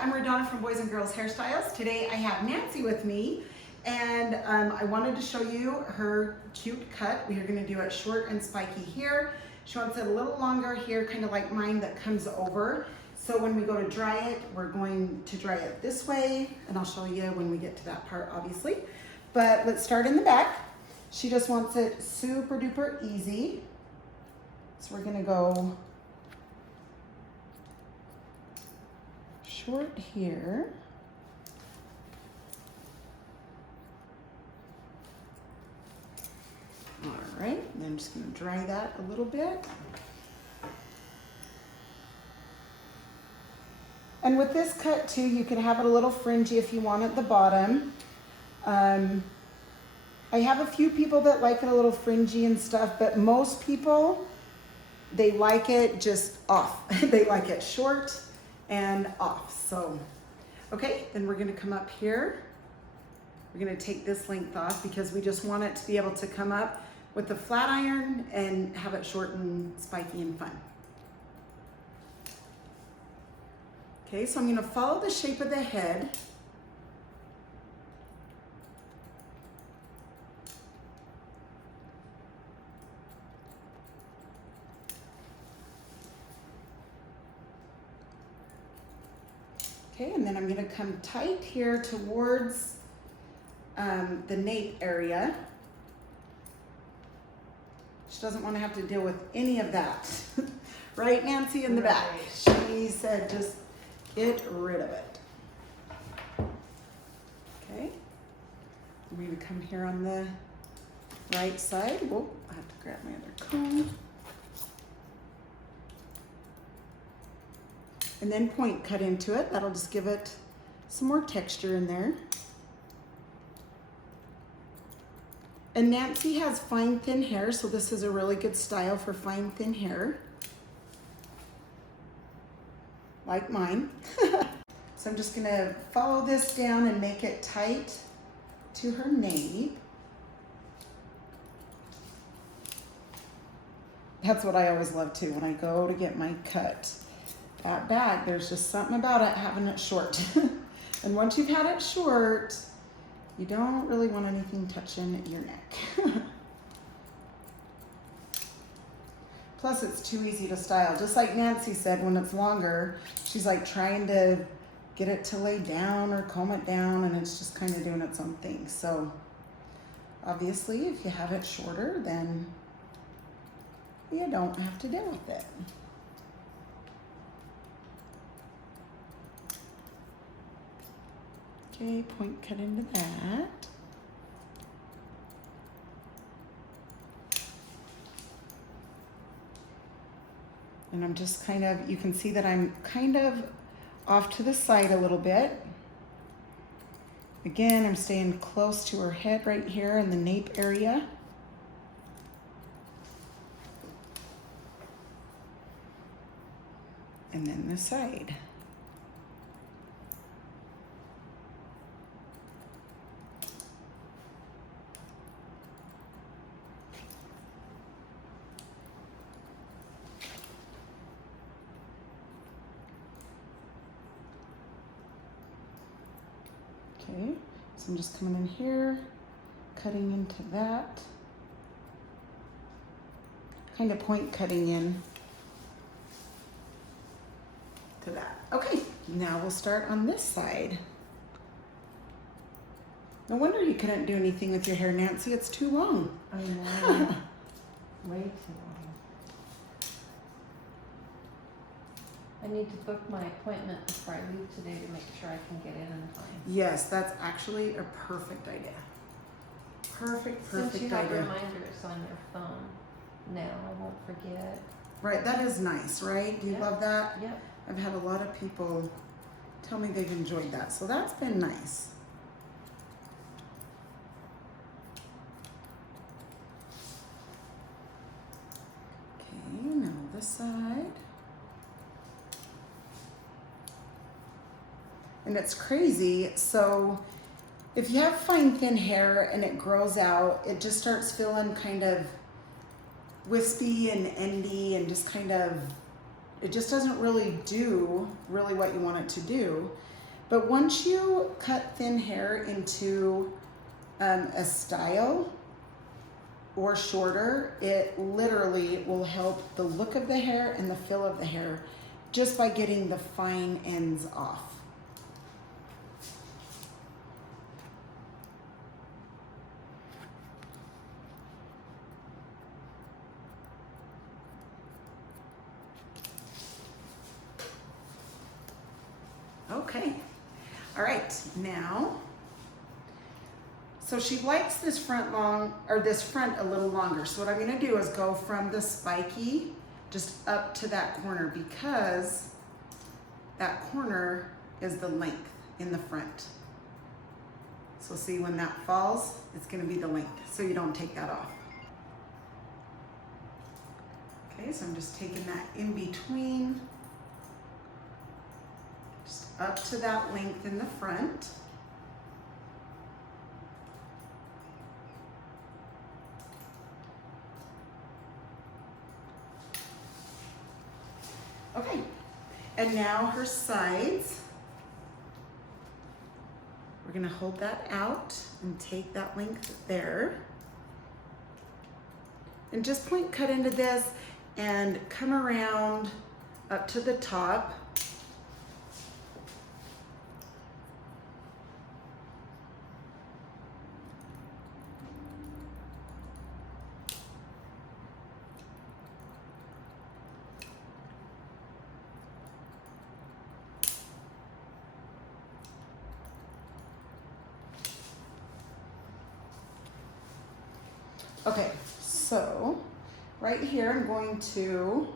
I'm RaDona from Boys and Girls Hairstyles. Today I have Nancy with me, and I wanted to show you her cute cut. We are going to do it short and spiky here. She wants it a little longer here, kind of like mine that comes over. So when we go to dry it, we're going to dry it this way, and I'll show you when we get to that part, obviously. But let's start in the back. She just wants it super duper easy. So we're going to go short here. All right, and I'm just going to dry that a little bit. And with this cut too, you can have it a little fringy if you want at the bottom. I have a few people that like it a little fringy and stuff, but most people, they like it just off. They like it short and off. So, okay, then we're gonna come up here. We're gonna take this length off because we just want it to be able to come up with the flat iron and have it short and spiky and fun. Okay, so I'm gonna follow the shape of the head. Okay, and then I'm gonna come tight here towards the nape area. She doesn't wanna have to deal with any of that. Right, Nancy, in the back? She said just get rid of it. Okay, I'm gonna come here on the right side. Whoa, I have to grab my other comb. And then point cut into it. That'll just give it some more texture in there. And Nancy has fine thin hair, so this is a really good style for fine thin hair. Like mine. So I'm just gonna follow this down and make it tight to her nape. That's what I always love too when I go to get my cut. That bag, there's just something about it having it short. And once you've had it short, you don't really want anything touching your neck. Plus it's too easy to style. Just like Nancy said, when it's longer, she's like trying to get it to lay down or comb it down, and it's just kind of doing its own thing. So obviously if you have it shorter, then you don't have to deal with it. Okay, point cut into that. And I'm just kind of, you can see that I'm kind of off to the side a little bit. Again, I'm staying close to her head right here in the nape area. And then the side. Okay, so I'm just coming in here, cutting into that, kind of point cutting in to that. Okay, now we'll start on this side. No wonder you couldn't do anything with your hair, Nancy. It's too long. I know. Way too long. I need to book my appointment before I leave today to make sure I can get in time. Yes, that's actually a perfect idea. Perfect idea. Since you have reminders on your phone now, I won't forget. Right, that is nice, right? Do you love that? Yep. I've had a lot of people tell me they've enjoyed that, so that's been nice. Okay, now this side. And it's crazy, so if you have fine thin hair and it grows out, it just starts feeling kind of wispy and endy and just kind of it just doesn't really do what you want it to do. But once you cut thin hair into a style or shorter, it literally will help the look of the hair and the feel of the hair just by getting the fine ends off. Okay, all right, now, so she likes this front long, or this front a little longer. So what I'm gonna do is go from the spiky just up to that corner, because that corner is the length in the front. So see, when that falls, it's gonna be the length, so you don't take that off. Okay, so I'm just taking that in between, just up to that length in the front. Okay, and now her sides, we're gonna hold that out and take that length there. And just point cut into this and come around up to the top. Okay, so right here I'm going to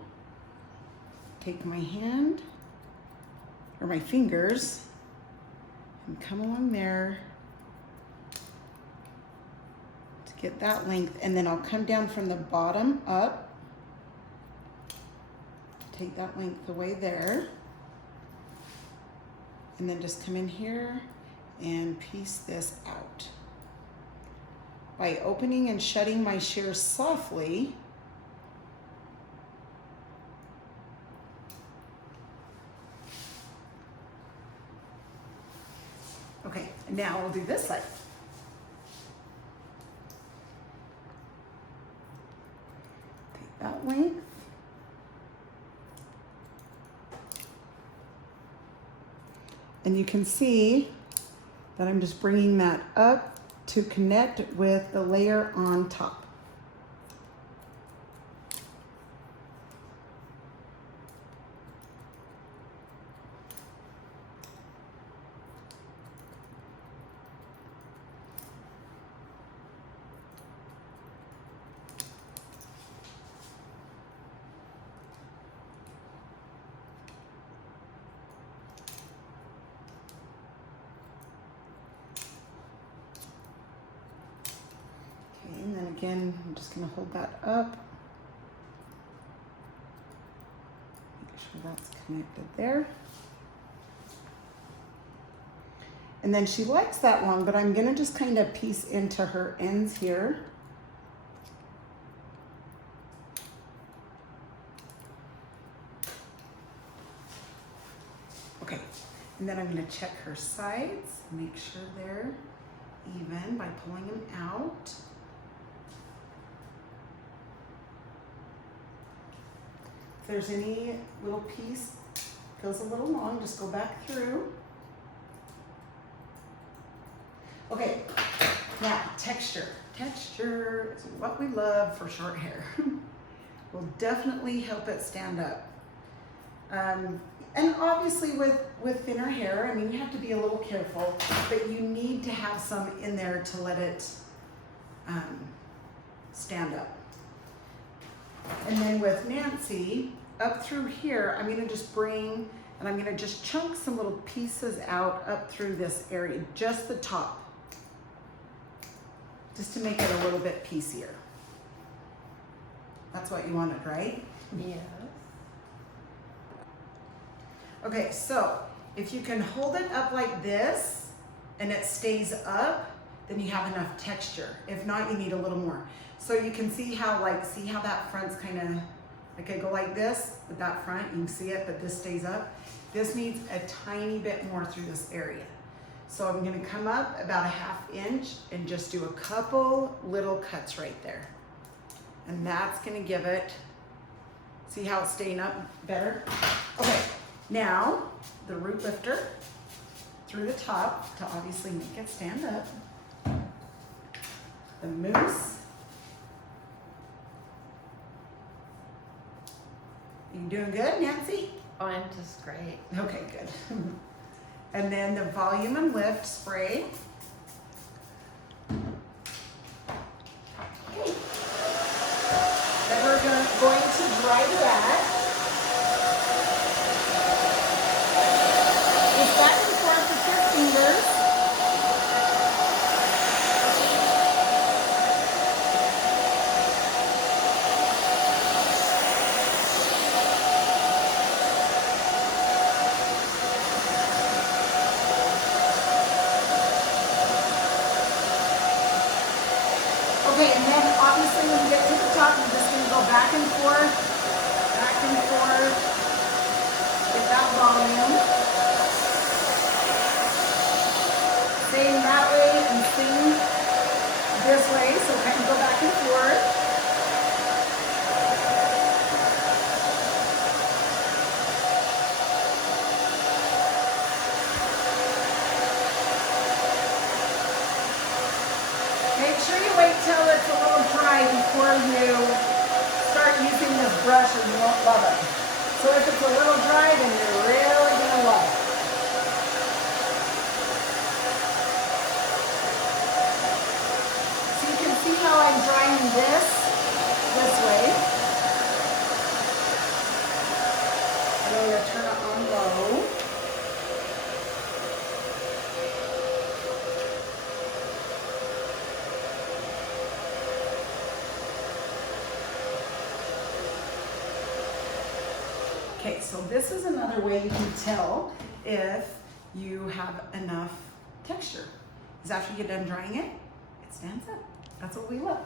take my hand or my fingers and come along there to get that length, and then I'll come down from the bottom up, take that length away there, and then just come in here and piece this out. By opening and shutting my shears softly, okay, now we'll do this side. Take that length. And you can see that I'm just bringing that up to connect with the layer on top. And then again, I'm just gonna hold that up. Make sure that's connected there. And then she likes that long, but I'm gonna just kind of piece into her ends here. Okay, and then I'm gonna check her sides, make sure they're even by pulling them out. If there's any little piece feels a little long, just go back through. Okay, now texture. Texture is what we love for short hair. Will definitely help it stand up. And obviously with thinner hair, I mean, you have to be a little careful, but you need to have some in there to let it stand up. And then with Nancy, up through here, I'm gonna just bring, and I'm gonna just chunk some little pieces out up through this area, just the top, just to make it a little bit piecier. That's what you wanted, right? Yes. Okay, so if you can hold it up like this and it stays up, then you have enough texture. If not, you need a little more. So you can see how, see how that front's kind of Like I go like this with that front, you can see it, but this stays up. This needs a tiny bit more through this area. So I'm gonna come up about a 1/2 inch and just do a couple little cuts right there. And that's gonna give it, see how it's staying up better? Okay, now the root lifter through the top to obviously make it stand up. The mousse. You doing good, Nancy? Oh, I'm just great. Okay, good. And then the volume and lift spray. Okay. Then we're going to dry that. It's back and forth with your fingers. Okay, and then obviously when we get to the top, we're just gonna go back and forth with that volume. Sing that way and sing this way, so kind of go back and forth. Make sure you wait till it's a little dry before you start using this brush or you won't love it. So if it's a little dry, then you're really gonna love it. So you can see how I'm drying this way. And I'm gonna turn it on low. Okay, so this is another way you can tell if you have enough texture. Is after you get done drying it, it stands up. That's what we love.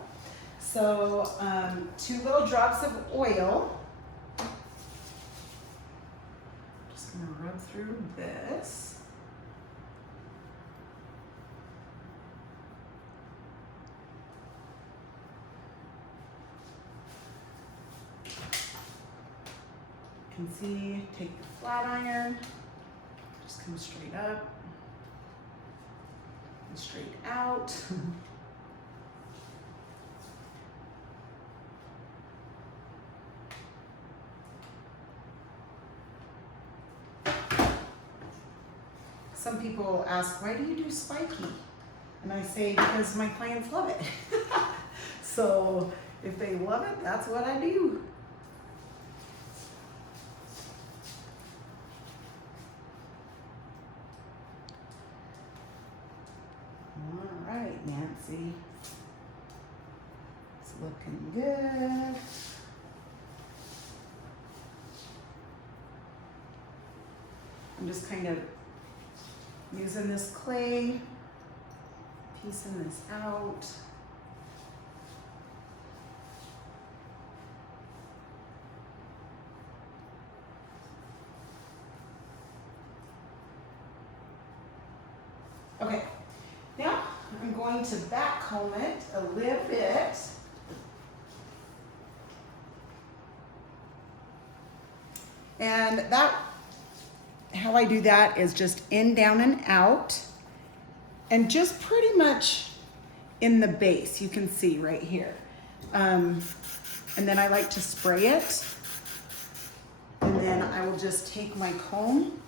So 2 little drops of oil. Just gonna rub through this. You can see, take the flat iron, just come straight up and straight out. Some people ask, why do you do spiky? And I say, because my clients love it. So if they love it, that's what I do. All right, Nancy. It's looking good. I'm just kind of using this clay, piecing this out. Okay, now I'm going to back comb it a little bit. And that, how I do that is just in, down, and out. And just pretty much in the base, you can see right here. And then I like to spray it. And then I will just take my comb.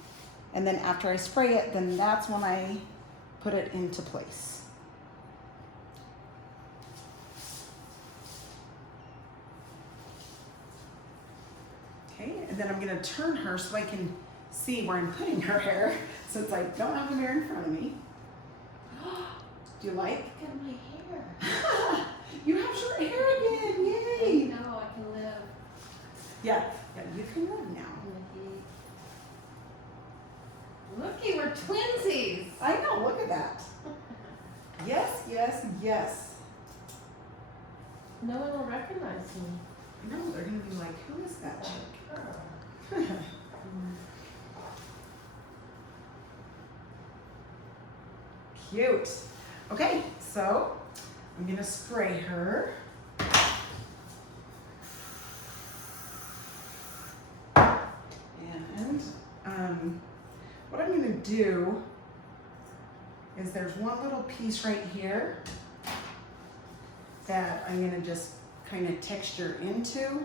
And then after I spray it, then that's when I put it into place. Okay, and then I'm gonna turn her so I can see where I'm putting her hair, since I don't have the mirror in front of me. Do you like? Look at my hair. You have short hair again, yay! No, I can live Yeah, you can live now. in the heat. Looky, we're twinsies. I know, look at that. Yes, yes, yes. No one will recognize me. I know, they're gonna be like, who is that chick? Cute. Okay, so I'm gonna spray her. And what I'm gonna do is there's one little piece right here that I'm gonna just kind of texture into.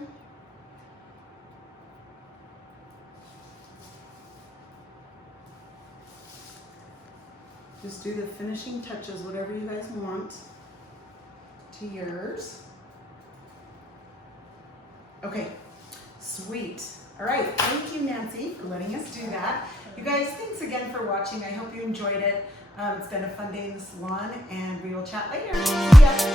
Just do the finishing touches, whatever you guys want to yours. Okay, sweet. All right, thank you, Nancy, for letting us do that. You guys, thanks again for watching. I hope you enjoyed it. It's been a fun day in the salon, and we will chat later. See ya.